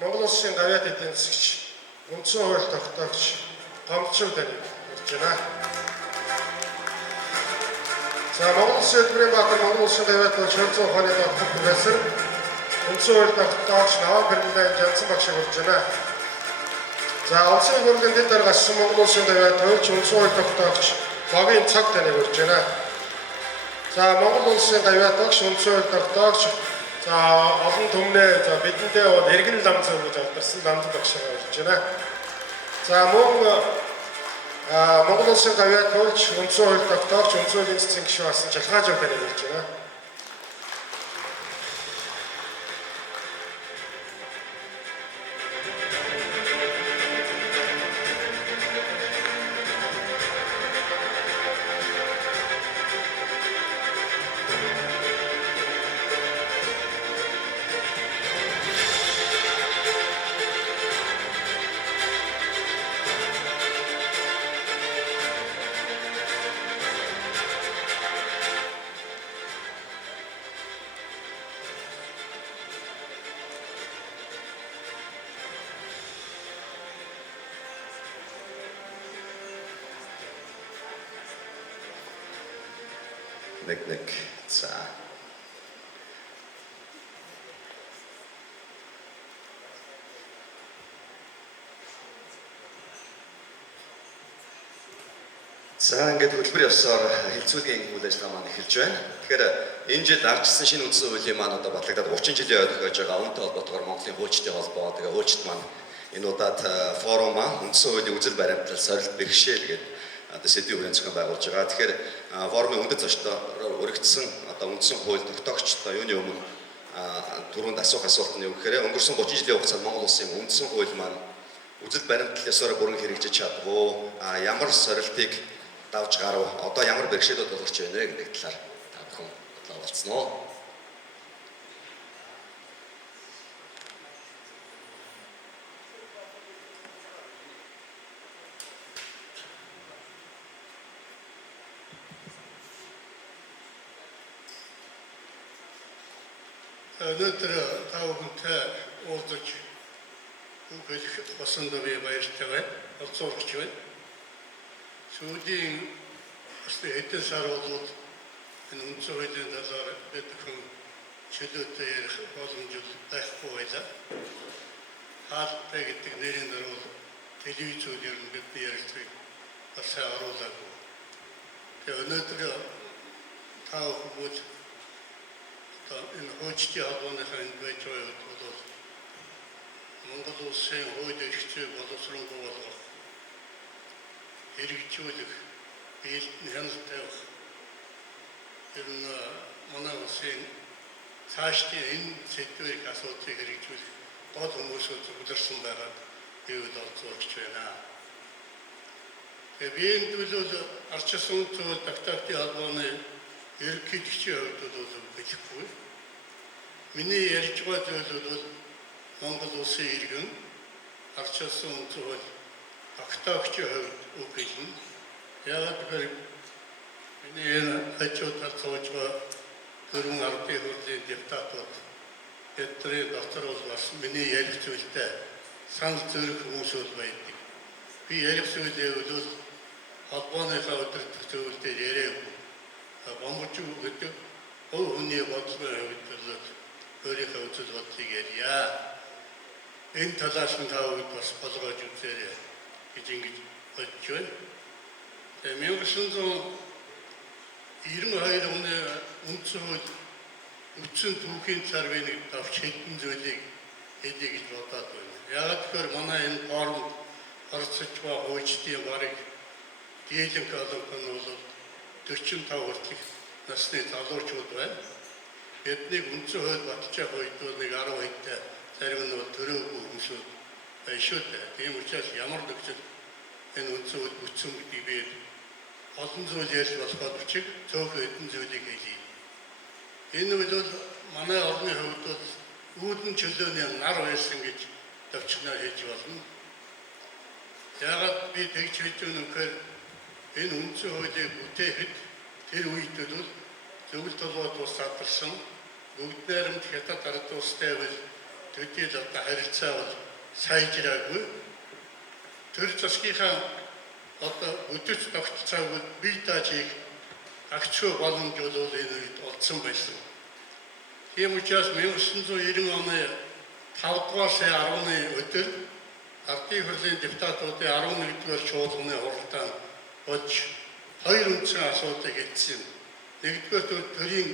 Монгол Улсын гавьяат эдийн засагч үндсэн хууль тогтоогч гомдчууд ирж байна. За Монгол Улсын Элбэрэнбаатар Монгол Улсын гавьяат бол 1900 оны доторх профессор үндсэн хууль тогтоогч Наван Бэрнэдэн Жансан багш урьж байна. За онцгой хөргөн дэд даргасан Монгол Улсын гавьяат хуульч үндсэн хууль тогтоогч Логийн цаг таныг урьж байна. За Монгол Улсын гавьяат багш үндсэн хууль тогтоогч за олон түмнээ за бидэндээ бол эргэн лам зөв гэж алдарсан ламд багшаа урьж байна. За мөн Монгол Улсын гавьяат хуульч үндсэн хууль тогтоогч үндсэн хуулийн цэцэн гишүүн асан Жалхааж таныг урьж байна. Нэг. За. За ингээд хөтөлбөр ёсоор хилцүүлгийн үйл ажиллагаа маань эхэлж байна. Тэгэхээр энэ жил арчилсан шинэ үндсэн хуулийн маань одоо батлагдаад 30 жилийн ойд тохиож байгаа. Үүнтэй холбоотойгоор Монголын хуульчдын холбоо тэгээ хуульчд маань энэ удаад форумаа үндсэн хуулийн үзэл баримтлал сорилт бэрхшээл гэдэг одоо сэдвийн хүрээнд зохион байгуулж байгаа. Тэгэхээр форумын үндэс зочдоор өргөдсөн одоо үндсэн хууль тогтоогчдоо юуны өмнө түрүүнд асуулт нь юу гэхээр өнгөрсөн 30 жилийн хугацаанд Монгол Улсын үндсэн хууль маань үзэл баримтлал ёсоор бүрэн хэрэгжиж чадвуу, ямар сорилтыг давж гарав, одоо ямар бэрхшээлүүд болж байна вэ гэдэг талаар та бүхэн бодлоо болцсон уу? Өнөөдөр та бүхэнтэй уулзаж үг хэлэх болсон би баяртай байна. Олзуурч байна. Сүүлийн хэдэн сар бол энэ үндсэн хуулийн талаар бид хүн чөлөөтэй ярих боломж байхгүй байлаа. Хаалтай гэдэг нэрийн дээр бол телевизээр ер нь бидний ярилцгийг бас харуулаагүй. Тэгээ өнөөдөр та бүхэн энэ хуульчдын холбооныхаа энд байж байгаа бол Монгол Улсын хууль эрх зүйг боловсруулах болгох, хэрэгжүүлэх, биелэлд хяналт тавих ер нь манай улсын цаашдын энэ сэдвийг асуудлыг хэрэгжүүлэх гол хүмүүсүүд зөвлөрсөн байгаад би бол олзуурч байна. Тэгээ би энэ төлөв арчилсан үндсэн тогтоогчдын холбооны ерөнхийлөгчийн хувьд бол хэлэхгүй. Миний ярьж байгаа зүйл бол Монгол Улсын иргэн арчилсан үндсэн хууль тогтоогчдын хувьд үг хэлнэ. Яагаад гэвэл миний энэ хажуудаар сууж байгаа дөрвөн ардын хурлын депутатууд эдгээр дотор бол бас миний ярих зүйлтэй санал зөрөх хүмүүсүүд байдаг. Би ярих зүйлээ бол холбооныхаа өдөртөх зүйл дээр яриагүй. Бомбч гэдэг хүний бодлогын хувьд өөрийнхөө үзэл бодлыг ярья. Энэ талаас нь та бүхэн бас болгож үзээрэй гэж ингэж бодож байна. Тэгээ 1992 оны үндсэн хууль үндсэн түүхийн царвын нэг давч хэдэн зүйлийг хэлье гэж бодоод байна. Яагаад гэхээр манай энэ форумд оролцож байгаа хуульчдын барыг дийлэнх олонх нь бол 45 хүртэлх насны залуучууд байна. Бидний үндсэн хууль баталж байгаа үед бол нэг 10 хэдтэй зарим нь бол төрөөгүй хүмүүсүүд байна шүү дээ. Тийм учраас ямар нэгэн энэ үндсэн хууль бүтсэн гэдгийг би олон зүйл ярьж болох боловч цөөхөн хэдэн зүйлийг хэлье. Энэ бол манай орны хувьд бол үүдэн чөлөөний нар байсан гэж төвчнөр хэлж болно. Яагаад би тэгж хэлж байгаа юм гэхээр энэ үндсэн хуулийг бүтээхэд тэр үед бол зөвлөлт толгойд ус задарсан бүгд найрамд хятад ард улстай бол төдийл одоо харилцаа бол сайжраагүй. Тэр засгийнхаа одоо өдөж тогтцоогүй бие дааж их агчгүй боломж бол энэ үед олдсон байсан. Тийм учраас 1990 оны 5 дугаар сарын 10-ны өдөр Ардын хурлын депутатуудын 11-р чуулганы хуралдаанд болж хоёр үндсэн асуудлыг хэлсэн. Нэгдүгээр төрийн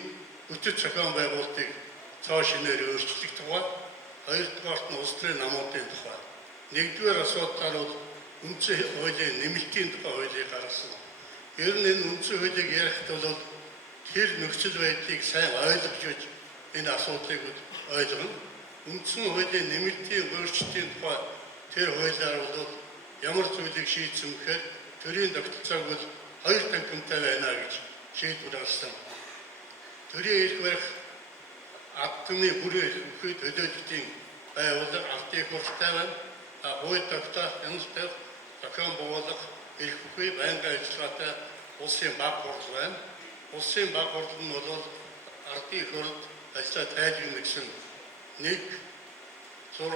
бүтэц зохион байгуулалтыг цоо шинээр өөрчлөх тухай, хоёрдугаарт нь улс төрийн намуудын тухай. Нэгдүгээр асуудлаар бол үндсэн хуулийн нэмэлтийн тухай хуулийг гаргасан. Ер нь энэ үндсэн хуулийг ярихт бол тэр нөхцөл байдлыг сайн ойлгож байж энэ асуудлыг ойлгоно. Үндсэн хуулийн нэмэлтийн өөрчлөлтийн тухай тэр хуулиар бол ямар зүйлийг шийдсэн гэхээр төрийн тогтолцоог бол хоёр танхимтай байна гэж шийдвэр гаргасан. Төрийн эрх барих ард түмний бүрээ өгөхөд төлөөлөлтийн байгууллага ардын хуралтай байна. Хууль тогтоох, янзтай зохион байгуулах эрх бүхий байнгын ажиллагаатай улсын баг хурал байна. Улсын баг хурал нь бол ардын хуралд ажлаа тайлбарна гэсэн 1, 6,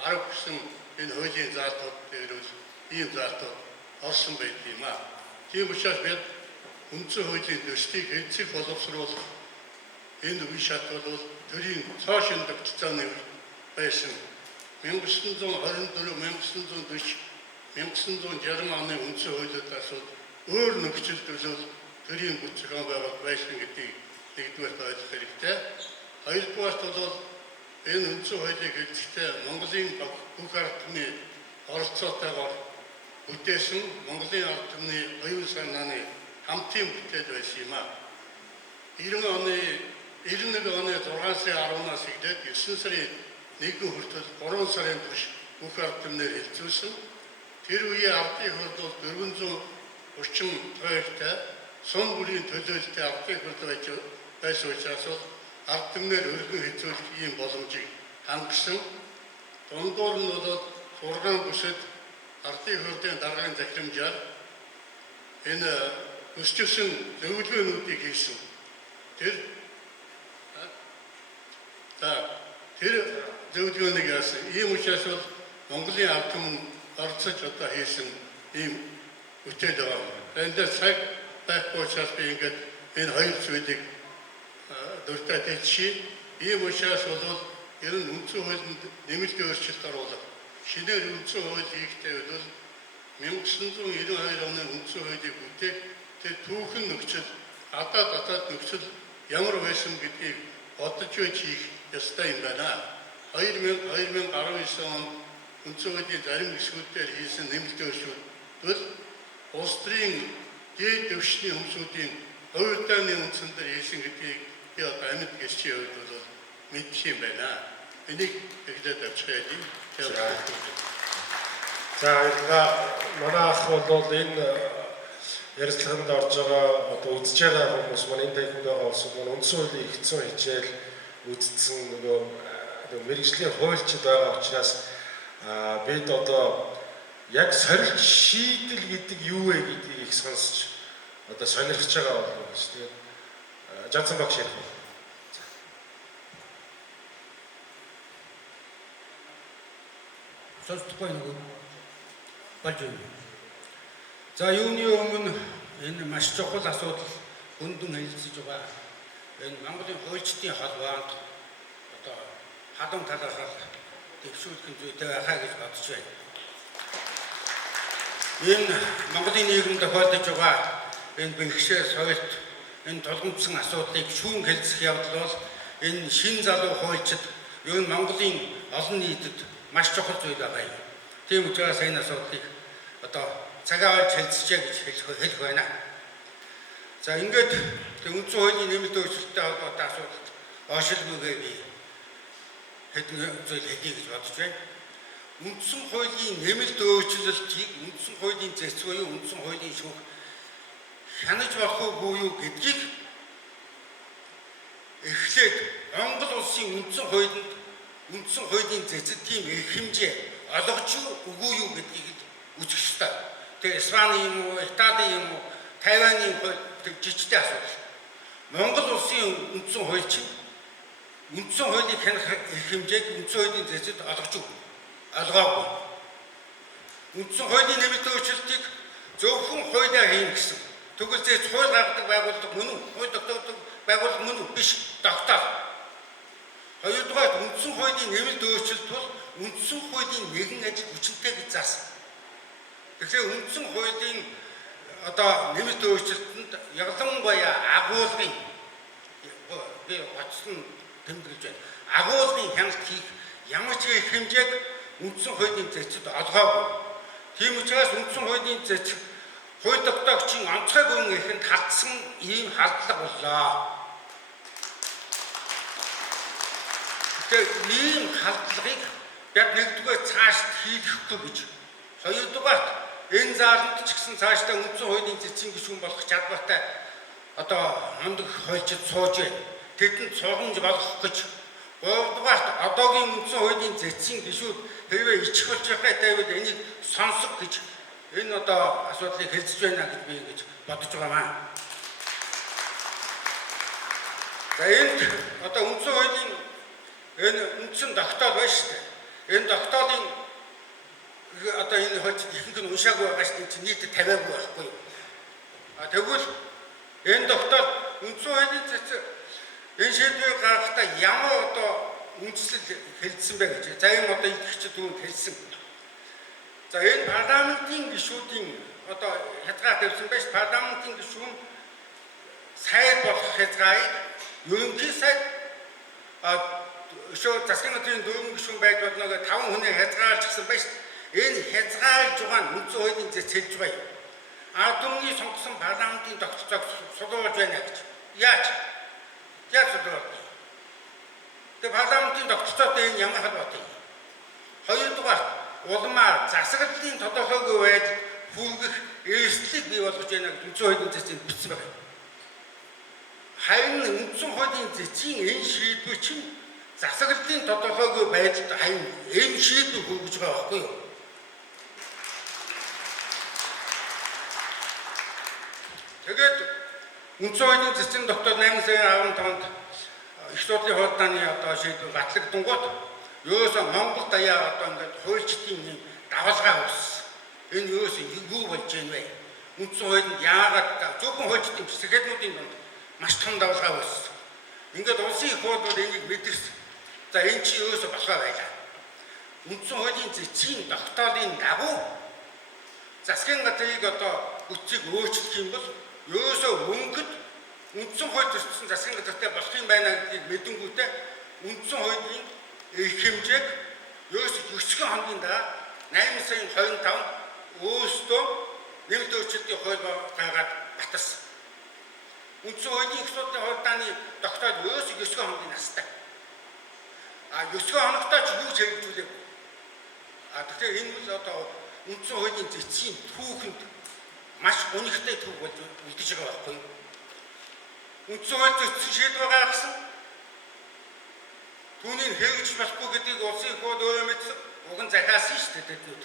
10 гэсэн энэ хуулийн заалтууд дээр ийм заалтууд орсон байдаг юм аа. Тийм учраас бид үндсэн хуулийн төслийг хэвсэг боловсруулах энэ үе шат бол төрийн цоо шин тогтолцооны байсан. 1924, 1940, 1960 оны үндсэн хуулиудаас өөр нөхцөл төлөв төрийн бүтэц зохион байгуулалт байсан гэдгийг нэгдүгээр ойлгох хэрэгтэй. Хоёрдугаарт бол энэ үндсэн хуулийг хэлэхдээ Монголын бүх ард түмний оролцоотойгоор бүтээсэн Монголын ард түмний оюун санааны хамтын бүтээл байсан юм аа. 91 оны 6 сарын 10-наас эхлээд 9 сарын 1 хүртэл 3 сарын турш бүх ард түмнээр хэлцүүлсэн. Тэр үеийн ардын хурд бол 430 проекттай сум бүрийн төлөөлөлтөд ардын хурд байсан учраас ард түмнээр өргөн хэцүүлэх ийм боломжийг хангасан. Дундуур нь бол 6 бүсэд ардын хурдын даргын захирамжаар энэ өсчсөн зөвлөгөөнүүдийг хийсэн. Тэр зөвлөгөөнийг яасан. Ийм учраас бол Монголын ард түмэн орцож одоо хийсэн ийм үтэл байгаа. Энд цаг байхгүй учраас би ингээд энэ хоёр зүйлийг дуртай хэлчихье. Ийм учраас бол ер нь үндсэн хуулинд нэмэлт өөрчлөлт оруулах. Шинээр үндсэн хууль хийхдээ бол 1992 оны үндсэн хуулийг бүтээх тэр түүхэн нөхцөл, гадаад нөхцөл ямар байсан гэдгийг бодож байж хийх ёстой юм байна. 2019 онд үндсэн хуулийн зарим хэсгүүдээр хийсэн нэмэлт өөрчлөлт бол улс төрийн дээд түвшний хүмүүсийн хувь удааны үндсэн дээр хийсэн гэдгийг би одоо амьд гэрчийн хувьд бол мэдчих юм байна. Энийг эхлээд авчихъя. За манай ах бол энэ ярилцлаганд орж байгаа одоо үзэж байгаа хүмүүс маань энэ тайванд байгаа улсууд маань үндсэн хуулийн ихцэн хичээл үздсэн нөгөө мэргэжлийн хуульчид байгаа учраас бид одоо яг сорилт шийдэл гэдэг юу вэ гэдгийг их сонсч одоо сонирхож байгаа болов уу. Тэгээд Жансан багш ярих. Сонсдоггүй нэг болж байна. За юуны өмнө энэ маш чухал асуудал хүндэн хэлэлцэж байгаа. Энэ Монголын хуульчдын холбоонд одоо хадам талаархал дэвшүүлэх зүйтэй байхаа гэж бодож байна. Энэ Монголын нийгэмд тохиолдож байгаа энэ бэрхшээл соёлт энэ тулгымдсан асуудлыг шүүн хэлцэх явдал бол энэ шин залуу хуульчид ер нь Монголын олон нийтэд маш чухал зүйл байгаа юм. Тийм учраас энэ асуудлыг одоо цагаан хэлцэжээ гэж хэлэх байна. За ингээд үндсэн хуулийн нэмэлт өөрчлөлттэй холбоотой асуудалд ошилгүйгээ би хэдэн зүйл хэлье гэж бодож байна. Үндсэн хуулийн нэмэлт өөрчлөлтийг үндсэн хуулийн зэц буюу үндсэн хуулийн шүүх хянаж болох уу юу гэдгийг эхлээд Монгол улсын үндсэн хуулийн зэцэд тийм их хэмжээ олгож үгүй юу гэдгийг үзэх ёстой. Тэгээ Испани юм уу, Итали юм уу, Тайваны жижигтэй асуудал. Монгол улсын үндсэн хууль чинь үндсэн хуулийг хянах эрх хэмжээг үндсэн хуулийн зэцэд олгож өгнө. Олгоогүй. Үндсэн хуулийн нэмэлт өөрчлөлтийг зөвхөн хуулиар хийн гэсэн. Тэгвэл зэц хууль гаргадаг байгууллага мөн үү? Хууль тогтоодог байгууллага мөн үү? Биш. Тогтоол. Хоёрдугаар үндсэн хуулийн нэмэлт өөрчлөлт бол үндсэн хуулийн нэгэн ажил хүчинтэй гэж заасан. Тэгэхээр үндсэн хуулийн нэмэлт өөрчлөлтөнд ялангуяа агуулгын би батсан тэмдэглэж байна. Агуулгын хяналт хийх ямар ч их хэмжээг үндсэн хуулийн зэцэд олгоогүй. Тийм учраас үндсэн хуулийн зэц хууль тогтоогчийн онцгой бүрэн эрхэнд халтсан ийм халдлага боллоо. Тэгэхээр ийм халдлагыг яг нэгдүгээр цаашд хийхгүй гэж. Хоёрдугаарт энэ зааланд ч гэсэн цаашдаа үндсэн хуулийн зэцийн гишүүн болох чадвартай мундаг хуульчид сууж байна. Тэдэнд сургамж болгох гэж. Гуравдугаарт одоогийн үндсэн хуулийн зэцийн гишүүд хэрвээ ичих болж байгаа тайвал энийг сонсох гэж энэ асуудлыг хэлцэж байна гэж би ингэж бодож байгаа маа. За энд үндсэн хуулийн энэ үндсэн тогтоол байна шүү дээ. Энэ тогтоолын энэ хуулийг ихэнх нь уншаагүй байгаа шүү дээ. Нийт 50-аагүй байхгүй юу? Тэгвэл энэ тогтоол үндсэн хуулийн зэц энэ шийдвэрийг гаргахдаа ямар үндслэл хэлсэн бэ гэж. За энэ идэвхтэй түүнд хэлсэн. За энэ парламентын гишүүдийн хязгаар тавьсан байж парламентын гишүүн сайд болох хязгаарыг ерөнхий сайд засгийн газрын дөрвөн гишүүн байж болно гэж 5 хүний хязгаарлажсан байж энэ хязгаарлаж байгаа нь үндсэн хуулийн зэц хэлж байгаа юм. Ард түмний сонгосон парламентын тогтолцоог судалж байна гэж. Яаж судалж? Тэгээ парламентын тогтолцоотой энэ ямар холбоотой юм? Хоёрдугаар улмаар засаглалын тодорхойгүй байдал хүргэх эрсдлийг бий болгож байна гэж үндсэн хуулийн зэцэнд бичсэн байна. Харин үндсэн хуулийн зэцийн энэ шийдвэр чинь засаглалын тодорхойгүй байдалд харин энэ шийдвэр хүргэж байгаа байхгүй юу? Тэгээд үндсэн хуулийн зэцийн тогтоол 8 сарын 15-нд их судлалын хуулдааны шийдвэр батлагдангууд ерөөсөө Монгол даяар ингээд хуульчдын давалгаа үүссэн. Энэ ерөөсөө юу болж байна вэ? Үндсэн хуулинд яагаад зөвхөн хуульчдын сэхэтнүүдийн донд маш том давалгаа үүссэн. Ингээд улсын их хурлууд энийг мэдэрсэн. За энэ чи ерөөсөө болохоо байлаа. Үндсэн хуулийн зэцийн тогтоолын дагуу засгийн газрыг үтцийг өөрчлөх юм бол ерөөсөө мөнгөд үндсэн хууль төссөн засгийн газартай болох юм байна гэдгийг мэдэнгүүтээ үндсэн хуулийн эрх хэмжээг ерөөсөө 9 хоногийн дараа 8 сарын 25-нд өөрсдөө нэмэлт өөрчлөлтийн хууль гаргаад баталсан. Үндсэн хуулийн их судлалын хуулдааны тогтоол ерөөсөө 9 хоногийн настай. 9 хоногтой ч юу ч хэрэгжүүлээгүй. Тэгэхээр энэ бол үндсэн хуулийн зэцийн түүхэнд маш үнэтэй түүх болж үлдэж байгаа байхгүй юу? Үндсэн хууль зэцсэн шийдвэр гаргасан. Түүнийг хэрэгжиж болохгүй гэдгийг улсын их хурл өөрөө мэдсэн. Уг нь захиалсан шүү дээ тэднүүд.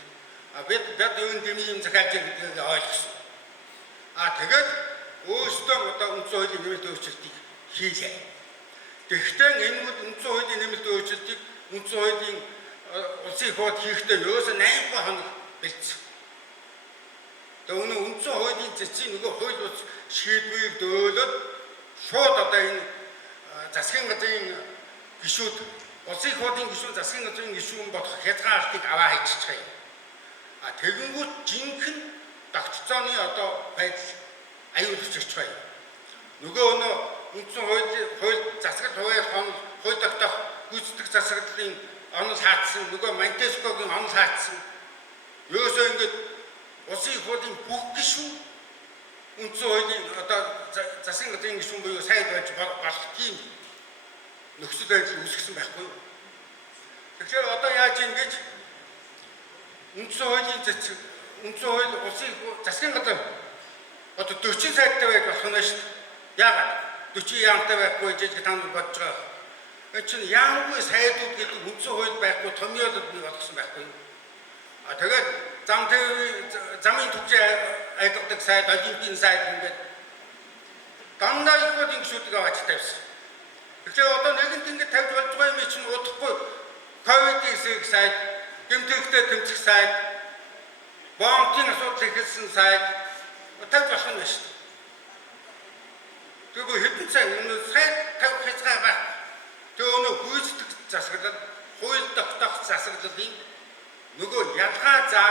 Бид энэ дэмий юм захиалж гэдгийг ойлгосон. Тэгээд өөрсдөө үндсэн хуулийн нэмэлт өөрчлөлтийг хийлээ. Тэгэхдээ энэ үндсэн хуулийн нэмэлт өөрчлөлтийг үндсэн хуулийн улсын их хурл хийхдээ ерөөсөө 8 хоног бэлдсэн. Тэгээ үндсэн хуулийн зэцийн нөгөө хууль бус шийдвэрийг дөөлөд шууд энэ засгийн газрын гишүүд улсын их хурлын гишүүн засгийн газрын гишүүн болох хязгаарлалтыг аваа хийчих юм. Тэгэнгүүт жинхэнэ тогтцооны байдал аюулж ирчих юм. Нөгөө үндсэн хууль засаглал хууль тогтоох гүйцэтгэх засаглалын онол хаацсан нөгөө Монтескогийн онол хаацсан ерөөсөө ингээд улсын их хурлын бүх гишүүн үндсэн хуулийн засгийн газрын гишүүн буюу сайд байж болох тийм нөхцөл байдал үүсгэсэн байхгүй юу? Тэгэхээр яаж ингэж үндсэн хуулийн үндсэн хууль улсын засгийн газар 40 сайттай байж болох нь шүү дээ. Яагаад 40 яамтай байхгүй гэж та нар бодож байгаа. Энэ чинь яамгүй сайдууд гэдэг үндсэн хууль байхгүй томьёолд бий болгосон байхгүй юу? Тэгээд замын төвчөө айддаг сайд, олимпийн сайд ингээд дандаа их хурлын гишүүдийг аваач тавьсан. Тэгэхээр одоо нэгэнд ингэ тавьж болж байгаа юм чинь удахгүй ковид хэсэг сайд, гэмтэлтэй тэмцэх сайд, бомбын асуудал ихэлсэн сайд тавьж болох юм байна шүү дээ. Тэгвэл хэдэн цаг энэ сайд тавих хязгаар байх. Тэгээ өнөө гүйцэтгэх засаглал, хууль тогтоох засаглалын нөгөө ялгаа заа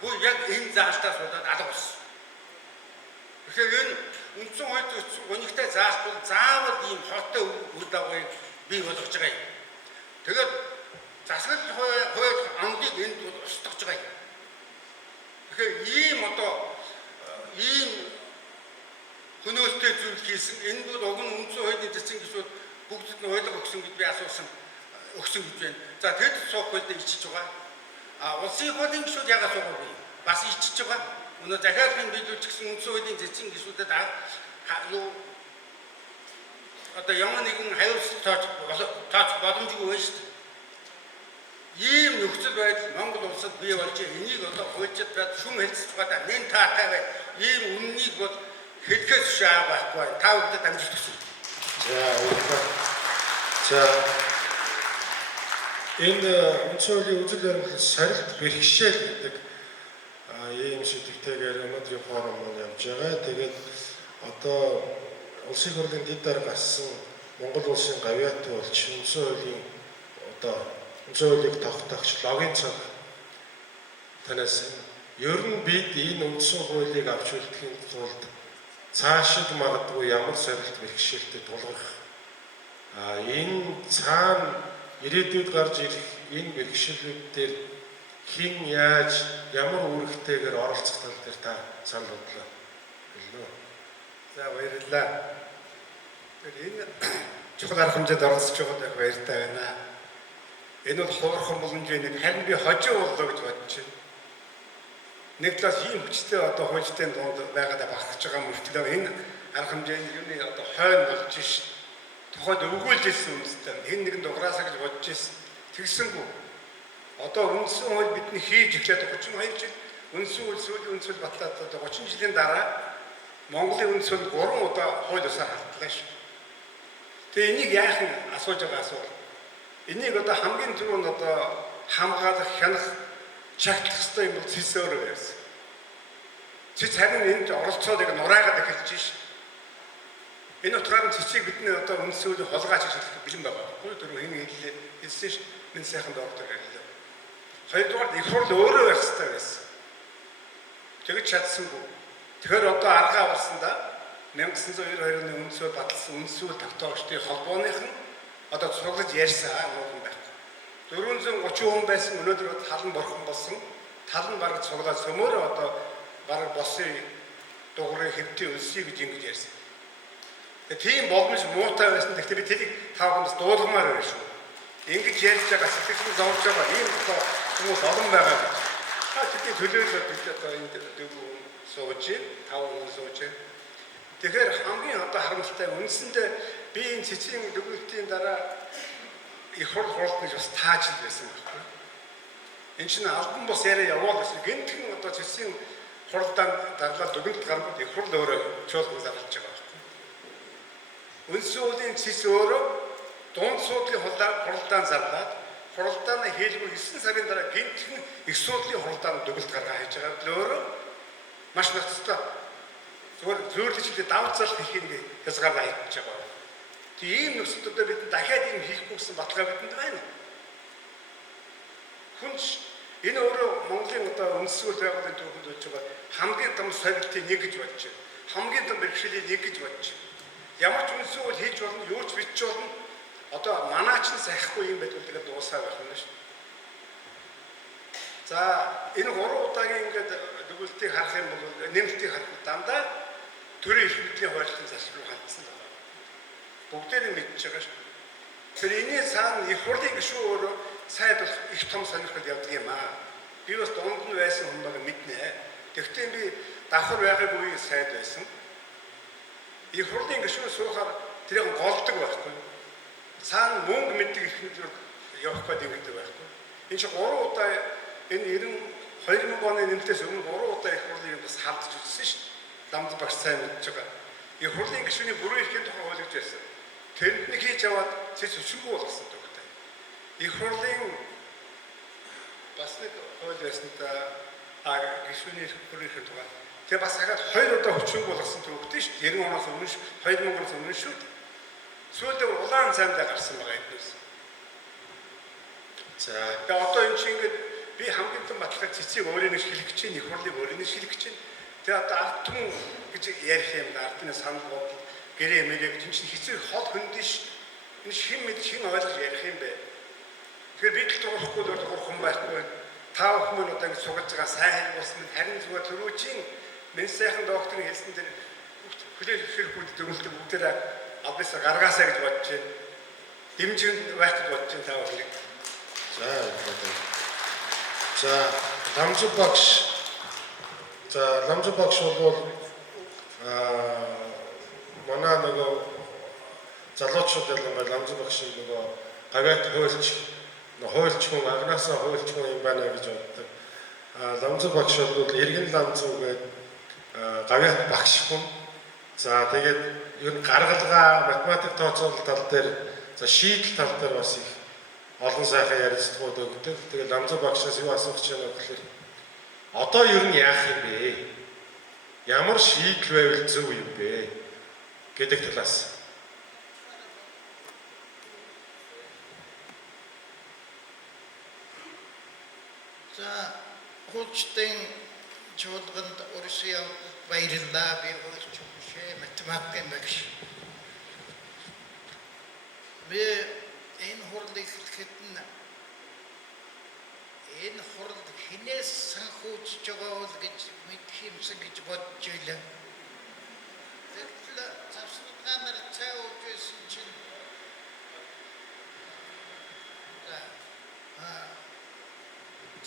бүр яг энэ заалтаас болоод алга болсон. Тэгэхээр энэ үндсэн хууль үнэхтэй заалтууд заавал ийм хоттой үр дагаврыг бий болгож байгаа юм. Тэгээд засаглал хууль ангыг энд устгаж байгаа юм. Тэгэхээр ийм одоо ийм хөнөөлтөй зүйл хийсэн энэ бол уг нь үндсэн хуулийн зэцэн гишүүд бүгд нь ойлгох өгсөн гэж би асуусан өгсөн гэж байна. За тэгэд суух хуулийг ичиж байгаа. Улсын хуулийн гишүүд яагаад суугаагүй? Бас ичиж байгаа. Өнөө захиалгын биелүүлж гисэн үндсэн хуулийн зэцэн гишүүдэд юу одоо ямар нэгэн хариуцлага тооч боломжгүй байна шүү дээ. Ийм нөхцөл байдал Монгол улсад бий болж энийг одоо хуульчид бод шүн хэлцэж байгаа нэн таатай бай. Ийм үннийг бол хэлэхээс шаа байхгүй. Та бүхэнд амжилт хүсье. За энэ үндсэн хуулийн үзэл баримтлал сорилт бэрхшээл гэдэг ийм шийдвэртэйгээр өнөөдрийн форум явж байгаа. Тэгээд одоо улсын хурлын дэд дарга гассан Монгол улсын гавьяат болж үндсэн хуулийн одоо үндсэн хуулийг тогтоогч логин цаг танаас ер нь бид энэ үндсэн хуулийг авч үлдэхийн тулд цаашид магадгүй ямар сорилт бэрхшээлтэй тулгах энэ цаана ирээдүйд гарч ирэх энэ бэрхшээлүүд дээр хэн яаж ямар үүрэгтэйгээр оролцох тал дээр та санал бодлоо хэлнэ. За баярлалаа. Энэ чухал арга хэмжээнд оролцож байгаад баяртай байна. Энэ бол хуурхан боломжийн нэг харин би хожим боллоо гэж бодож байна. Нэг талаас ийм хүчтэй одоо хуульчтай дунд байгаад багтж байгаа мөртлөө энэ арга хэмжээний юуны одоо хойно болж ш. Тухайд өгүүлж ирсэн үндэстэй. Хэн нэгэн дуграасаа гэж бодож ирсэн. Тэгсэнгүү. Одоо үндсэн хууль бидний хийж эхлээд 32 жил үндсэн хууль сүүлийн үндсэн хууль батлаад одоо 30 жилийн дараа Монголын үндсэн хууль 3 удаа хууль усаар халтлаа ш. Тэгээ энийг яах нь асууж байгаа асуулт. Энийг одоо хамгийн түрүүнд одоо хамгаалах, хянах, чагтлах хэрэгтэй юм бол цэс өөрөө байсан. Цэс харин энд оролцоодыг нураагаад эхэлж ш. Энэ утгаар нь цэцийг бидний одоо үндсэн хуулийн холгаач гэж хэлэх бэлэн байгаа. Гол дөрөв хин хэлсэн ш. Минь сайхан доктор хэллээ. Хоёрдугаар их хурл өөрөө байх хэрэгтэй байсан. Тэгж чадсангүй. Тэгэхээр одоо арга авалсандаа 1992 оны үндсэн хууль баталсан үндсэн хууль тогтоогчдын холбооных нь одоо цуглаж ярьсан хүн байхгүй. 430 хүн байсан өнөөдөр талан борхон болсон. Талан бараг цуглаад сөмөөрөө одоо бараг босын дугуйрын хэвтийн үлсий гэж ингэж ярьсан. Тийм боломж муутай байсан. Гэхдээ би тэрийг таавахнаас дуулгамаар байна шүү. Ингэж ярьж байгаа сэтгэл зовж байгаа ийм одоо хүмүүс олон байгаа гэж. Та тэдний төлөөлөл бид одоо энд дөрөв сууж, тав хүн сууж. Тэгэхээр хамгийн одоо харамсалтай үндсэндээ би энэ цэцгийн дүгнэлтийн дараа их хурд гэж бас тааж байсан байхгүй. Энэ чинь албан бус яриа яваад байсан. Гэнтхэн одоо цэцгийн хурдаа дарлаад дүгнэлт гаргууд их хурд өөрөө чуулган зарлаж байгаа байхгүй. Үндсэн хуулийн цэц өөрөө дунд суудлын хуралдаан зарлаад хуралдааны хийлгүй 9 сарын дараа гэнтхэн их суудлын хуралдаанд дүгнэлт гаргаа хийж байгаа л өөрөө маш ноцтой. Зөөрлөжлөлт давцал хийх нэг хязгаар хийж байгаа. Тийм нөхцөлөдөө бид дахиад юм хийхгүй гэсэн баталгаа бидэнд байна. Хүнш энэ өөрөө Монголын одоо үндсэн хууль байгууллагын төвөнд болж байгаа хамгийн том сорилтын нэг гэж бодож байна. Хамгийн том бэрхшээлийн нэг гэж бодож байна. Ямар ч үндсэн хууль хийж болно, юу ч бичиж болно. Одоо манаач нь сахихгүй юм байдгүй тэгээд дуусаа байх юм шүү. За энэ 3 удаагийн ингээд дүгнэлтийг харах юм бол нэмэлтийг харах дандаа төрийн эрх мэдлийн хуулийн зарчим руу хандсан байна. Бүгдээр нь мэдж байгаа шүү. Тэр энэний цаана их хурлын гишүүн өөрөө сайд болох их том сонирхол явдаг юм аа. Би бас дунд нь байсан хүн байгаа мэднэ. Тэгвэл би давхар байгаагүй сайд байсан. Их хурлын гишүүн суухаар тэрийг голдог байхгүй. Цаана мөнгө мэддэг их мэдээр явах гэдэг юм байхгүй. Энэ чинь 3 удаа энэ 2000 оны нэмтээс өмнө 3 удаа их хурлыг бас халдж үзсэн шүү дээ. Дамд багш сайн мэдж байгаа. Их хурлын гишүүний бүрэн эрхийн тухай хууль гэж байсан. тэнд нэг хийж аваад цэц өсөнгөө болгосон төгтэй. Их хурлын бас нэг хууль байснаа гишүүний хүрээхэд байгаа. Тэгээ бас хагаад 2 удаа хүчрэг болгосон төгтэй шүү дээ. 90 оноос өмнө 2000 оноос өмнө шүү дээ. Сүүлдээ улаан цаймдаа гарсан байгаа юм дээс. За Тэгээ одоо энэ чинь ингээд би хамгийн том баталгаа цэцгийг өөрийн нэг шилэх чинь, их хурлыг өөрийн нэг шилэх чинь. Тэгээ одоо ард түмэн гэж ярих юм да. Ардны санал бодол гэрээ мэрэг тийм чинь хэцүү хол хөндөн ш. Энэ шин мэд шин ойлгож ярих юм бэ. Тэгэхээр бид л дуурахгүй л дуурхан байхгүй. Та бүхэн одоо ингэ сугаж байгаа сайн хэлбэлсэн харин зүгээр төрөөчийн мен сайхан докторын хэлсэн дээр хүлээл хэрхүүд дөрөлтөг бүгдээр авбисаа гаргаасаа гэж бодож байна. Дэмжин байх гэж бодож байна та бүхэн. За Ламжид багш. За Ламжид багш бол манай нөгөө залуучууд ялангуяа Ламжид багшийн нөгөө гавьяат хуульч хүн агнаасаа хуульч хүн юм байна гэж боддог. Ламжид багш бол эргэн ламзуу гэдэг гавьяат багш хүн. За тэгээд ер нь гаргалгаа математик тооцоолол тал дээр за шийдэл тал дээр бас их олон сайхан ярилцлагууд өгдөг. Тэгээд Ламжид багшаас юу асуух гэж байна вэ гэхээр одоо ер нь яах юм бэ? Ямар шийдэл байвал зөв юм бэ гэдэг талаас. За хуучин чуулганд өрсөй баярлалаа би хууч бишээ математикийн багш. Би энэ хурлыг хэлэхэд энэ хурл хинээс санхүүжж байгаа бол гэж мэдх юмсан гэж бодож байлаа. Тэгвэл завсарганаар цай ууж байсан чинь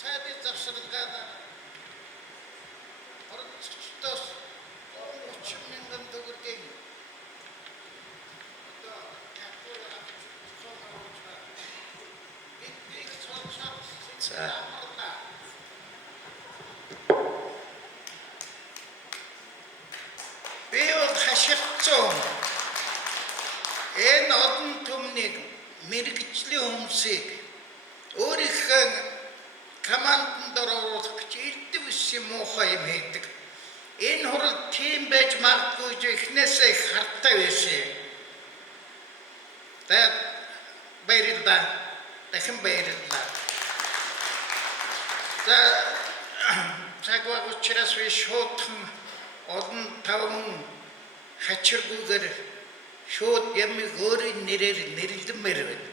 цайны завсарганаар орчтос 30 мянган төгрөгийн За би хашигцсан энэ олон түмнийг мэрэгжлийн хүмүүсийг өөрийнхөө команданд оруулах гэж ирдэг биш муухай юм хийдэг. Энэ хурал тийм байж магадгүй гэж эхнээсээ их хартаа байсан. Тэгээд баярлалаа. Дахин баярлалаа. За цагааг учраас би шуудхан олон таван хачиргүйгээр шууд ямиг өөрийн нэрээр нэрлэмээр байна.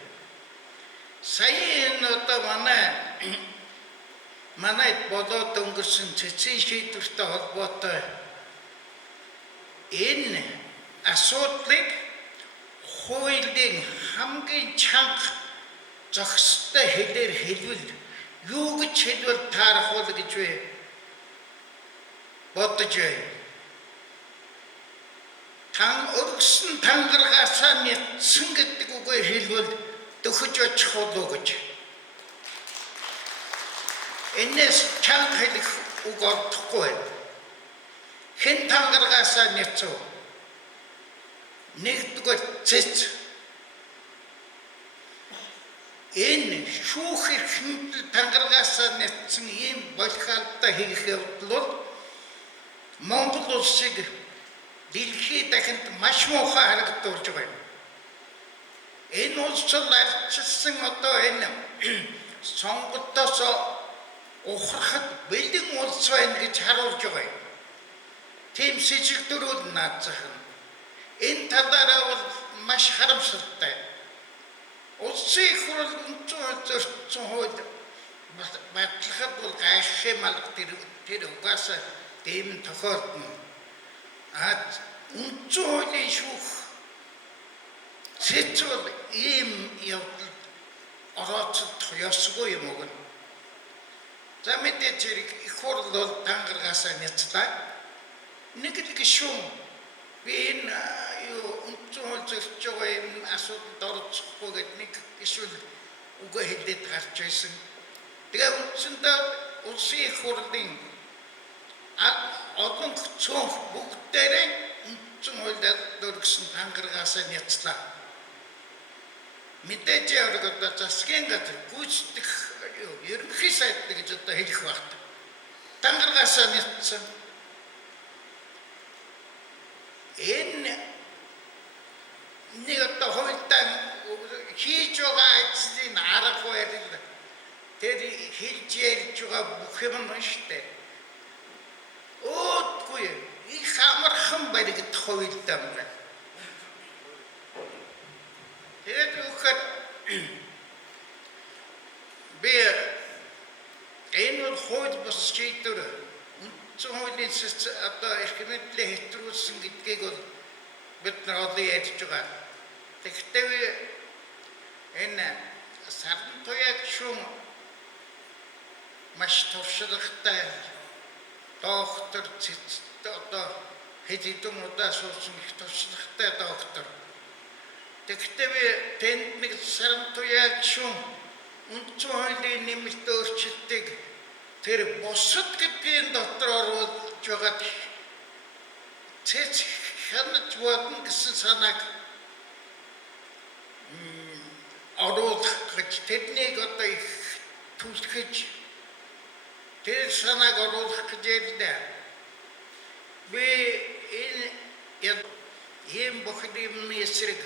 Сая энэ одоо манайд болоод өнгөрсөн цэцэн шийдвэртэй холбоотой энэ асуудлыг хуулийн хамгийн чанга зохистой хэлээр хэлвэл юу гэж хэлвэл таарах бол гэж би бодож байна. Өргөсөн тангаргаасаа нэтсэн гэдэг үгээр хэлвэл дөхөж очих болов гэж. Энэс чанга хэлэх үг олдохгүй байна. Хэн тангаргаасаа нэтсэн? Нэгдүгээр цэц. Энэ шүүх эрхэмтэл тангаргаасаа нэтсэн ийм болохалдаа хийх явдал бол Монгол улсыг дэлхийд дахинд маш муухай харагдуулж байна. Энэ улс арчилсан одоо энэ сонгогдоос ухрахад бэлэн улс байна гэж харуулж байгаа. Тийм сэжигдэрүүд наацхан. Энэ талаараа бол маш харамсалтай. Улсын их хурл өнцөн хууль баталгахад бол гайхах юм алга тэр угаасаа дэм тохиолдно. Өнцөн хуулийн шүүх цэцвэл ийм явдал орооцолдох ёсгүй юм уу? За мэдээж их хурл бол тангаргаасаа няцлаа. Нэг л гишүүн би энэ өнцөн хууль зөвлөж байгаа юм асуудалд оролцохгүй гэдэг нэг гишүүн үгээ хэлээд гарч байсан. Тэгээ үндсэндээ улсын их хурлын олон цөөнх бүгдээрээ өнцөн хуулиар дөргсөн тангаргаасаа няцлаа. мэдээж яг одоо засгийн газар гүйцэтгэх ерөнхий сайд гэж одоо хэлэх багт. Тангарагасаа нэтсэн. Энэ нэг одоо хуйлтаа хийж байгаа ажлын арга барил тэр хэлж ярьж байгаа бүх юм шүү дээ. Өөдгүй их амархан баригдах хуйлтаа юм байна. Тэгээд үхээр би энэ хууль бус шийдвэр үндсэн хуулийн одоо эрх мэдлээ хэтрүүлсэн гэдгийг бол бид нар олон ярьж байгаа. Тэгвэл энэ сардан туяаг шүүн маш туршлагатай доктор одоо хэд хэдэн удаа суусан их туршлагатай доктор. Тэгвэл тэнд нэг сардан туяаг шүүн үндсэн хуулийн нэмэлт өөрчлөлтийг тэр бусад гэдгийн дотор оруулж байгаа цэц хянаж бодно гэсэн санааг оруулах гэж тэрнийг одоо их түлхэж тэр санааг оруулах гэж ярьдаа. Би энэ ийм бүхэл юмны эсрэг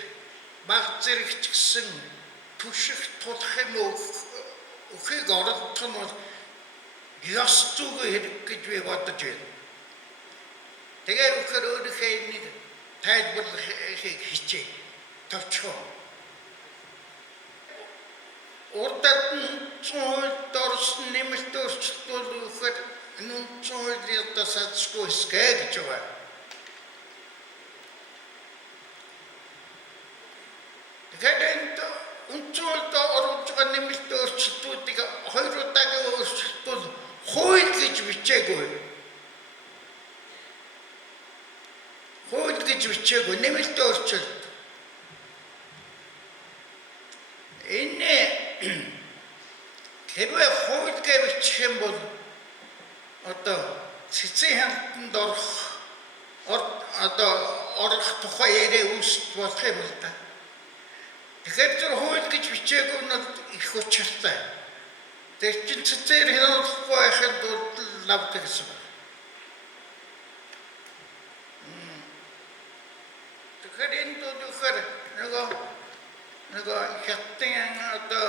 баг зэрэгч гэсэн түших тулах юм өхийг оролдох нь бол ёс зүйн хэрэг гэж би бодож байна. Тэгээд өгөхөр өөрийнхөө нэг тайлбарлахыг хичээ. Товчхон. Урдад нь цоолд орсон нэмэлт өөрчлөлт бол өгөхөр энэ цоолын одоо садсгүй хэсгээ гэж байгаа. Тэгээд үнцолд оруулж байгаа нэмэлт өөрчлөлтүүдийг хоёр удаагийн өөрчлөлт бол хууль гэж бичээгүй. Хууль гэж бичээгүй нэмэлт өөрчлөлт. Энэ хэрвээ хууль гэж бичих юм бол одоо цэцэн хяналтанд орох тухай яриа үүсч болох юм л да. Тэгэхээр тэр хууль гэж бичээгүй нь их учиртай. Тэр чинь цэцээр хянуулахгүй байхад лавдаг гэсэн байна. Тэгэхээр энэ дүүхээр нөгөө хятадын одоо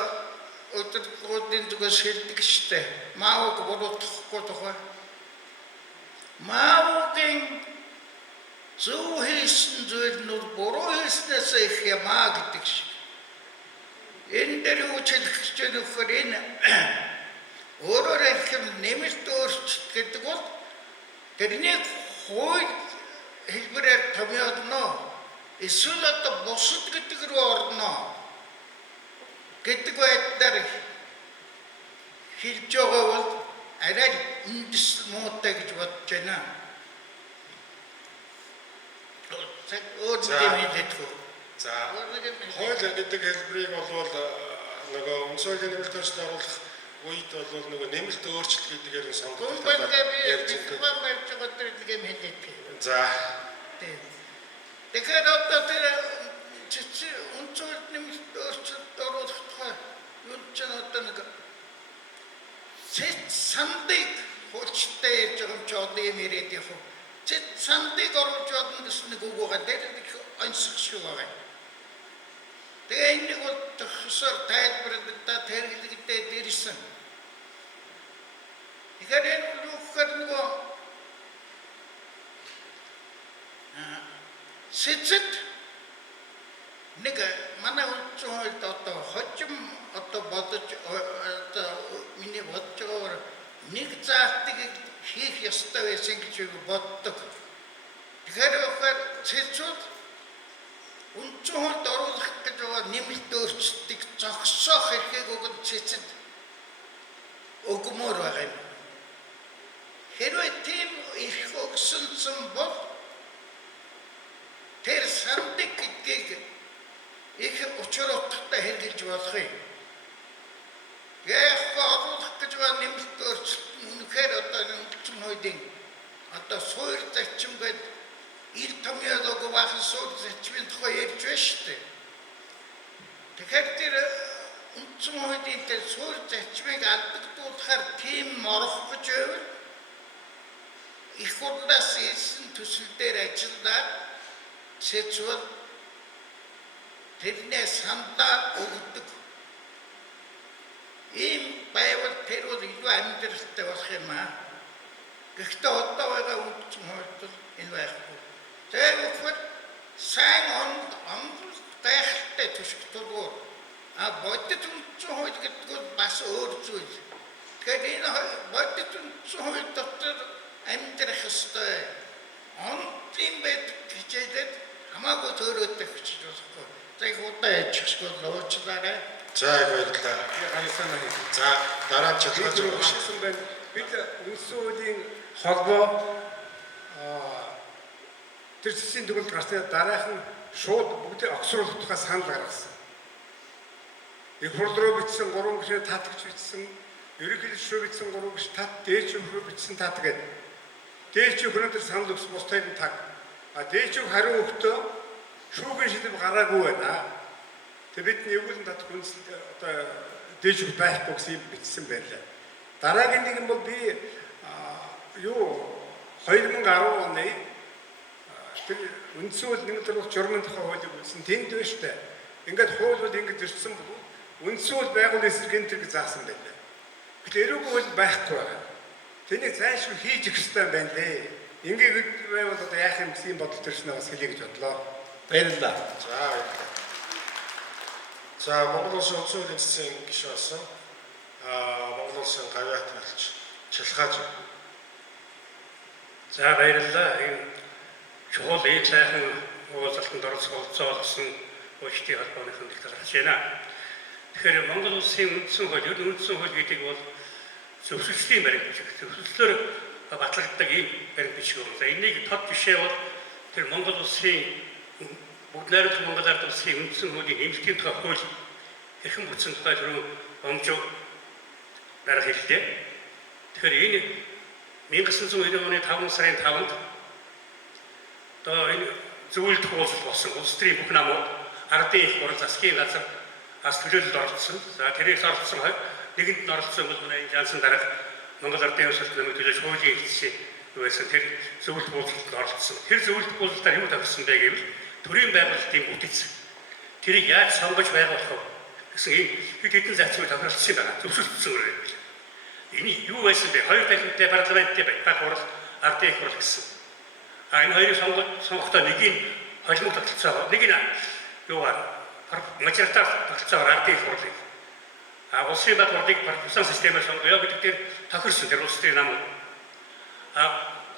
өдөртгүүдийн зүгээс хэлдэг штэ. Маавг буруутгахгүй тухай. Маавгийн зөв хийсэн зүйл нь буруу хийснээс их ямаа гэдэг шиг. Энэ дээр үчилэх гэж нөхөр энэ өөрөөр хэлбэл нэмэлт өөрчлөлт гэдэг бол тэрний хууль хэлбэрээр томьёолно. Эсвэл одоо бусад гэдэг рүү орно гэдэг байдлаар хэлж байгаа бол арай үндэс муутай гэж бодож байна. За хууль гэдэг хэлбэрийг болвол нөгөө үндсэн хуулийн нэмэлт өөрчлөлт оруулах үед бол нөгөө нэмэлт өөрчлөлт гэдгээр нь сонгогдсон. За. Тэгэхээр одоо тэр үндсэн нэмэлт өөрчлөлт оруулах тухай юу ч одоо нэг сандыг хуульчтай ярьж байгаа юм чи одоо юм яриад явах. Сандыг оруулж бодно гэсэн нэг үг байгаа. Тэр их онцлог шиг байгаа. Тэгээ энэ нэг бол төсөөр тайлбарлагдаа тэргэлэгдээ дэрсэн. Тэгэхээр энэ үгээр нөгөө сэцэд нэг манай үндсэн хуульд одоо хожим одоо бодож одоо миний бодож байгаагаар нэг заалтыг хийх ёстой байсан гэж боддог. Тэгэхээр өгөхөр цэцүүд үндсэн хуульд оруулах гэж байгаа нэмэлт өөрчлөлтийг зогсоох эрхийг өгөн цэцэд өгмөр байгаа юм. Хэрвээ тийм эрх өгсөн бол тэр сандыг гэдгийг их учир утгатай хэрэгжилж болох юм. Яг оруулах гэж байгаа нэмэлт өөрчлөлт үнэхээр одоо үндсэн хуулийн одоо суур зарчим гэдэг ил томьёолог бахан суур зарчмын тухай ярьж байна шүү дээ. Тэгэхээр тэр үндсэн хуулийн тэр суурь зарчмыг алдагдуулахаар тийм морох гэж байвал их хурлаас ирсэн төсөл дээр ажиллаад сэцвэл тэрнээ сандаа өгдөг. Ийм байвал тэр бол илүү амьдралтай болох юм аа. Гэхдээ одоо байгаа үндсэн хуульд энэ байхгүй. Тэгэхээр сайн онол гайхалтай төсөлтөргөө бодит үндсэн хууль гэдэг нь бас өөр зүйл. Тэгэхээр энэ бодит үндсэн хууль дотор амьдрах ёстой. Онцлог байдаг хичээлээд хамаагүй төөрөөдөх гэж болохгүй. За их удаа яжчихгүй уучлаарай. За их баярлалаа. Гайсана. За дараа нь чөлөөж Бид өгөх. хэлсэн байна. Бид үндсэн хуулийн холбоо тэр зэсийн төгөлд гарсны дараахан шууд бүгд огсруулах тухай санал гаргасан. Их хурл руу бичсэн 3 гишээ татгч бичсэн, ерөнхийлөгч рүү бичсэн 3 гиш тат, дээч рүү бичсэн тат гэдэг. Дээч өнөөдөр санал өгсөн бусдын таг. Дээч хариу өгтөө шүүхийн шийдвэр гараагүй байна. Тэг бид нэгүүлэн татах үндэслэл одоо дээч байхгүй гэсэн бичсэн байлаа. Дараагийн нэг нь бол би 2010 оны тэр үндсэн хууль нэг төрөх журмын тухай хуулийг үзсэн тэнд байна штэ. Ингээд хууль бол ингэж ирсэн бол үндсэн хууль байгууллагын эсрэг энэ төр заасан байлаа. Гэтэл эрүүгүй хууль байхгүй байна. Тэнийг зайлшгүй хийж их хэрэгтэй байна лээ. Ингээд байвал одоо яах юм гэсэн бодол төрснөө бас хэлье гэж бодлоо. Баярлалаа. За баярлалаа. За Монгол Улсын үндсэн хуулийн цэцгийн гишүүн болсон Монгол Улсын гавьяат талч Чилхааж. За баярлалаа. Энэ чухал ийм сайхан уулзалтанд оролцоод болсон уулзалтын холбооныхын талаарх байна. Тэгэхээр Монгол Улсын үндсэн хууль, үндсэн хууль гэдэг бол зөвшөөрлөлийн баримт бичиг. Зөвшөөрлөөр батлагддаг ийм баримт бичиг юм. За энийг тод жишээ бол тэр Монгол Улсын бүгд найрамдах Монгол Ард Улсын үндсэн хуулийн нэмэлтийн тухай хууль хэрхэн бүтсэн тухай түрүү өмжөө дарга хэллээ. Тэгэхээр энэ 1990 оны 5 сарын 5-нд одоо энэ зөвлөлт уулзалт болсон. Улс төрийн бүх намууд ардын их хурл засгийн газар ас төлөөлөлд оролцсон. За тэрээс оролцсон нэгэнд нь оролцсон бол манай Жансан дарга Монгол Ардын улсад нэмэлт төлөөлж хуулийн хэлтсийн байсан тэр зөвлөлт уулзалтанд оролцсон. Тэр зөвлөлт уулзалтаар юу тавьсан бэ гэвэл төрийн байгуулалтын бүтэц тэрийг яаж сонгож байгуулах вэ гэсэн ийм хэдэн зарчмыг тохиолдсон байна. Зөвшөөрсөн үг юм. Энэ юу байсан бэ? Хоёр дахинтай парламенттэй байх хурал ардын их хурл гэсэн. Энэ хоёрын сонгохдоо нэг нь холимог тогтолцоо, нэг нь мажоритар тогтолцоо ардын их хурлыг. Улсын бат хурлыг парламент системээр сонгоё гэдэг дээр тохирсон тэр улс төрийн намууд.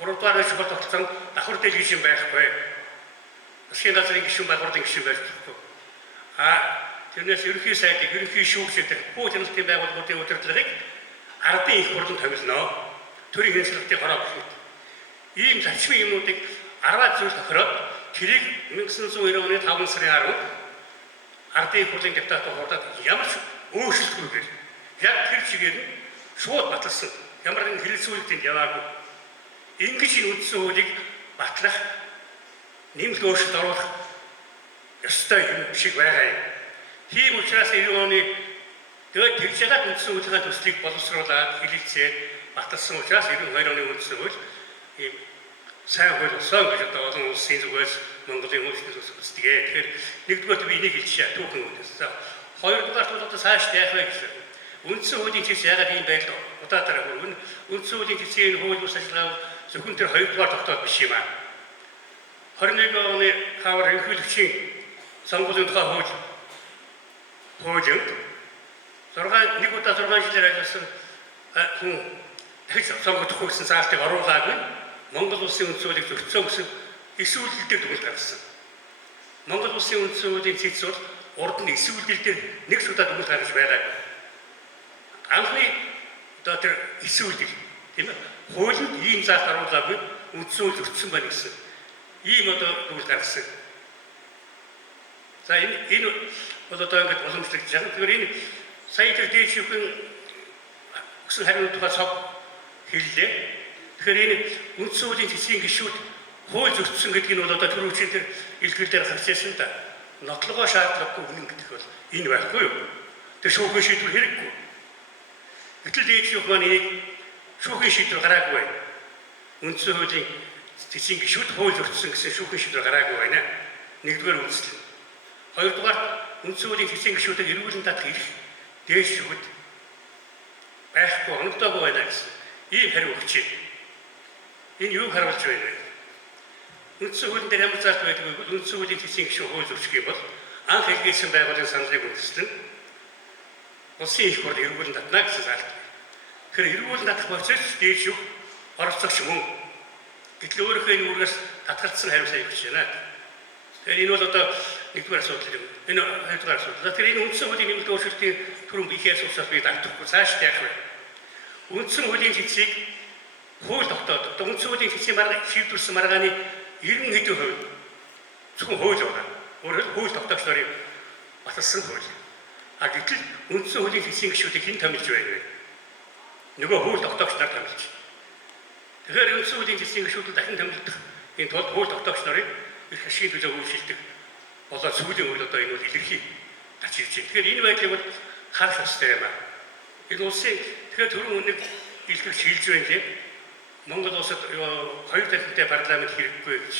Гуравдугаар чухал тогтолцоо давхар дэлгэшин байхгүй. Засгийн газрын гишүүн байгууллагын гишүүн байж болохгүй. Тэрнээс ерөнхий сайдыг, ерөнхий шүүгчдэр бүх хяналтын байгууллагуудын удирдлагыг ардын их хурланд томилноо. Төрийн хэлцэлтийн хороо бүхэл. Ийм зарчмын юмнуудыг 10 зүйл тохироод тэрийг 1990 оны 5 сарын 10-нд ардын их хурлын депутатууд хурдад ямар ч өөрчлөлтгүйгээр яг тэр чигээр нь шууд баталсан. Ямар нэгэн хэрэгцүүлэгтэнд яваагүй. Ингэж энэ үндсэн хуулийг батлах нэмэлт өөрчлөлт оруулах ёстой юм шиг байгаа юм. Тийм учраас 90 оны тэгээд тэгж яагаад үндсэн хуулийн төслийг боловсруулаад хэлэлцээд баталсан учраас 92 оны үндсэн хууль ийм сайн хууль болсон гэж одоо олон улсын зүгээс Монголын хуулийн төсөл үздэг. Тэгэхээр нэгдүгээр би энийг хэлчихье түүхэн үнээс. Хоёрдугаар нь одоо цааш яах вэ гэсэн. Үндсэн хуулийн төсөл яагаад ийм байл удаадараа хөрвөн үндсэн хуулийн төслийн хууль бус ажиллагаа зөвхөн тэр хоёрдугаар тогтоол биш юм аа. 21 оны хавар ерөнхийлөгчийн сонгуулийн тухай хууль хуулинд 1 удаа 6 жилээр ажилласан хүн дахиж сонгогдох гэсэн заалтыг оруулаагүй Монгол Улсын үндсэн хуулийг зөрчсөн гэсэн эсвэлдэл дээр дүгнэлт гаргасан. Монгол Улсын үндсэн хуулийн цэц бол урд нь эсвэлдэл дээр нэг удаа дүгнэлт гаргаж байгаагүй. Анхны одоо тэр эсвэлдэл тийм ээ хуулинд ийм заалт оруулаагүй үндсэн хууль зөрчсөн байна гэсэн. Ийм одоо дүгнэлт гаргасан. За энэ бол одоо ингээд уламжлагдаж байгаа. Тэгэхээр энэ сая тэр дээшүүхэн өгсөн хариулт тухай цог хэллээ. Тэгэхээр энэ үндсэн хуулийн цэцгийн гишүүд хууль зөрчсөн гэдгийг нь бол одоо түрүүчийн тэр илтгэл дээр гарч ирсэн та. нотлогоо шаардлагагүй үнэн гэдэг бол энэ байхгүй юу? Тэр шүүхийн шийдвэр хэрэггүй. Гэтэл дээд шүүх маань энийг шүүхийн шийдвэр гараагүй байна. Үндсэн хуулийн цэцгийн гишүүд хууль зөрчсөн гэсэн шүүхийн шийдвэр гараагүй байна. Нэгдүгээр үндэслэл. Хоёрдугаар үндсэн хуулийн цэцгийн гишүүдийг эргүүлэн татах эрх дээд шүүхэд байхгүй оногдоогүй байна гэсэн ийм хариу өгч байна. Энэ юуг харуулж байна вэ? Үндсэн хуулийн дээр ямар заалт байдаг вэ? Үндсэн хуулийн цэцгийн гишүүн хууль зөрчих юм бол анх хэлгээсэн байгууллагын саналыг үндэслэн улсын их хурлыг эргүүлэн татна гэсэн заалт. Тэгэхээр эргүүлэн татах процесс дээд шүүх оролцогч мөн. Гэтэл өөрийнхөө энэ үүргээс татгалцсан хариу сая өгч байна. Тэгэхээр энэ бол одоо нэгдүгээр асуудал юм. Энэ хоёрдугаар асуудал. Тэгэхээр энэ үндсэн хуулийн нэмэлт өөрчлөлтийн түрүүнд их ярьсан би давтахгүй цааш яах вэ? Үндсэн хуулийн цэцгийг хууль тогтоод үндсэн хуулийн цэцгийн маргааны шийдвэрсэн маргааны 90% зөвхөн хууль байна. Өөрөөр хууль тогтоогч нарын баталсан хууль. А гэтэл үндсэн хуулийн цэцгийн гишүүдийг хэн томилж байна вэ? Нөгөө хууль тогтоогч нар томилж. Тэгэхээр үндсэн хуулийн цэцгийн гишүүдэд дахин томилдох энэ тулд хууль тогтоогч нарыг их ашигын төлөө үйлчилдэг болоод сүүлийн үед одоо энэ бол илэрхий гарч ирж байна. Тэгэхээр энэ байдлыг бол харах ёстой юм аа. Энэ улсын тэгэхээр түрүүн үнийг илэрхийлж хэлж байна тийм. Монгол улсад 2 дахинтай парламент хэрэггүй гэж.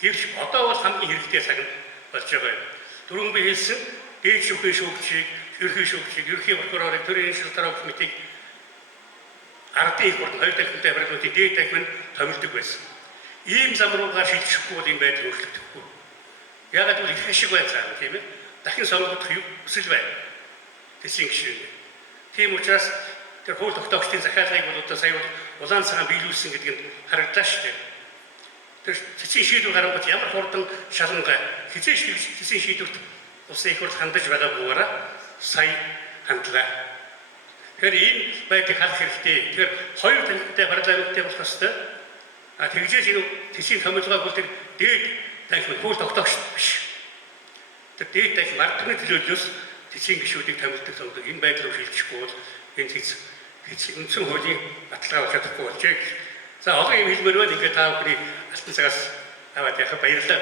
Гэвч одоо бол хамгийн хэрэгтэй цаг болж байгаа юм. Түрүүн би хэлсэн дээд шүүхийн шүүгчийг, ерөнхий шүүгчийг, ерөнхий прокурорыг, төрийн шилтараа комитиг ардын их хурлын 2 дахинтай парламентын дээд дахин томилдог байсан. Ийм зам руугаа шилжихгүй бол энэ байдал өөрчлөгдөхгүй. Яагаад гэвэл их ашиг байцаа тийм ээ. Дахин сонгогдох хүсэл байна. Тэсийн гишүүн. Тийм учраас тэр хууль тогтоогчдын захиалгыг бол одоо сая улаан цагаан биелүүлсэн гэдэг нь харагдлаа шүү дээ. Тэр цэцгийн шийдвэр гаргаж ямар хурдан шалангаа хизээш цэцгийн шийдвэрт улсын их хурл хандаж байгаагүйгаараа сая хандлаа. Тэгэхээр энэ байдлыг харах хэрэгтэй. Тэгэхээр 2 танхимтай парламенттай болох ёстой. А тэгжээж энэ цэцгийн томилгоог бол тэр дээд танхим хууль тогтоогч биш. Тэр дээд танхим мартны төлөөллөөс цэцгийн гишүүдийг томилдог сондог энэ байдлыг шилжихгүй бол энэ үндсэн хуулийн баталгаа болж чадахгүй болжээ. За олон юм хэлмээр байна. Ингээд та бүхний алтан цагаас аваад яхаа баярлалаа.